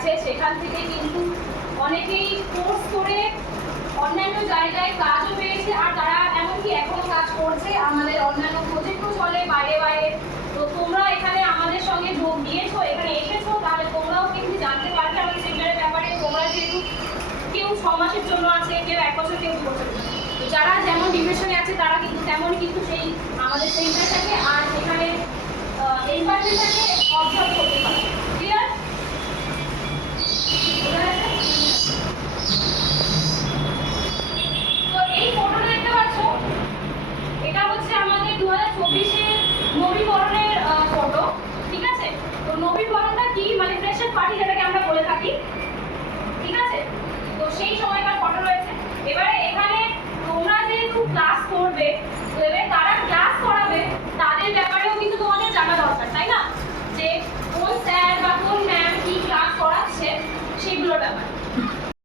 আছে সেখান থেকে কিন্তু অনেকেই কোর্স করে অন্যান্য জায়গায় কাজও পেয়েছে, আর তারা এমনকি এখনো কাজ করছে। আমাদের অন্যান্য প্রজেক্টও চলে বাইরে বাইরে। তো তোমরা এখানে আমাদের সঙ্গে যোগ দিয়েছো, এখানে এসেছো, তাহলে তোমরাও কিন্তু জানতে পারবে আমাদের সেমিনারের ব্যাপারে। তোমরা যেহেতু কেউ 6 মাসের জন্য আছে, কেউ 1 বছর, কেউ 2 বছর, তো যারা যেমন ডিভিশনে আছে তারা কিন্তু তেমনই কিন্তু সেই আমাদের সেমিনারটাকে আর সেখানে এনভায়রনমেন্টটাকে অবজার্ভ